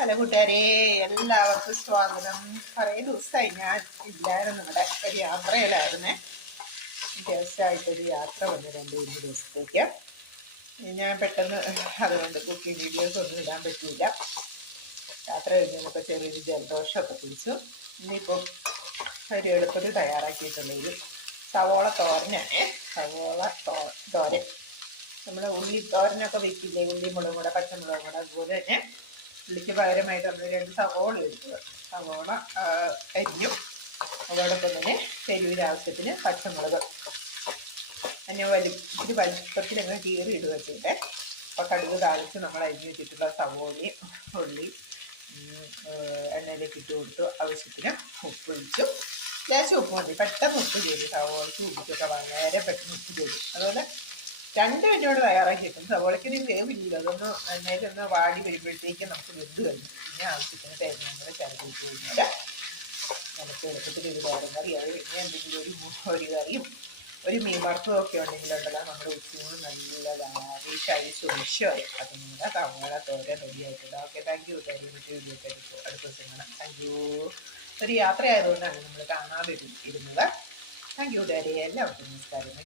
Hello കൂട്ടുകാരെ, എല്ലാവർക്കും സ്വാഗതം. കുറേ ദിവസമായി ഞാൻ ഇല്ലായിരുന്നു, ഇവിടെ ഒരു യാത്രയിലായിരുന്നേ. അത്യാവശ്യമായിട്ടൊരു യാത്ര വന്നു 2-3 ദിവസത്തേക്ക്. ഞാൻ പെട്ടെന്ന് അതുകൊണ്ട് കുക്കിംഗ് വീഡിയോസ് ഒന്നും ഇടാൻ പറ്റിയില്ല. യാത്ര കഴിഞ്ഞപ്പോൾ ചെറിയൊരു ജലദോഷമൊക്കെ പിടിച്ചു. ഇനിയിപ്പം ഒരു എളുപ്പത്തിൽ തയ്യാറാക്കിയിട്ടുള്ളൊരു സവോള തോരനാണ്. സവോള തോരൻ നമ്മൾ ഉള്ളി തോരനൊക്കെ വെക്കില്ലേ, ഉള്ളി മുളകും കൂടെ പച്ചമുളകും കൂടെ, അതുപോലെ തന്നെ ഉള്ളിക്ക് പകരമായിട്ട് നമ്മൾ 2 സവോള എടുക്കുക. സവോള അരിഞ്ഞു, അതോടൊപ്പം തന്നെ എരിവിൻ്റെ ആവശ്യത്തിന് പച്ചമുളക് അതിനെ ഇച്ചിരി വലിപ്പത്തിൽ അങ്ങ് കീറി ഇടുക ചെയ്തേ. അപ്പോൾ കടുക് താളിച്ച് നമ്മൾ അരിഞ്ഞ് വെച്ചിട്ടുള്ള സവോളയും ഉള്ളി എണ്ണയിലേക്ക് ഇട്ട് കൊടുത്തു. ആവശ്യത്തിന് ഉപ്പൊഴിച്ചു. ലേശം ഉപ്പ് മതി, പെട്ടെന്ന് ഉപ്പ് ചെയ്തു. സവോളയ്ക്ക് ഉപ്പിക്കൊക്കെ വളരെ പെട്ടെന്ന് ഉപ്പ് ചെയ്തു. അതുപോലെ 2 മിനിറ്റോട് തയ്യാറാക്കി കിട്ടും. സവോളയ്ക്ക് ഒരു വേവില്ല, അതൊന്ന് എണ്ണയിലൊന്ന് വാടി വരുമ്പോഴത്തേക്ക് നമുക്ക് വെന്ത് കഴിഞ്ഞു. പിന്നെ ആവശ്യത്തിന് തേങ്ങ കൂടെ ചേർത്തിട്ട് കഴിഞ്ഞാൽ നമുക്ക് എളുപ്പത്തിൽ ഒരു തോരൻ കറി, അത് പിന്നെ എന്തെങ്കിലും ഒരു കറിയും ഒരു മീൻ വറുത്തതും ഒക്കെ ഉണ്ടെങ്കിലുണ്ടല്ലോ നമ്മുടെ ഉച്ചയൂണ് നല്ല ലാവിഷായി സുഭിക്ഷമായി. അപ്പം നമ്മുടെ സവോള തോരൻ റെഡിയായിട്ടുണ്ട്. Okay, thank you. അടുത്ത ദിവസം കാണാം. Thank you. ഒരു യാത്ര ആയതുകൊണ്ടാണ് നമ്മൾ കാണാതെ ഇരുന്നത്. Thank you daddy. എല്ലാവർക്കും നമസ്കാരം.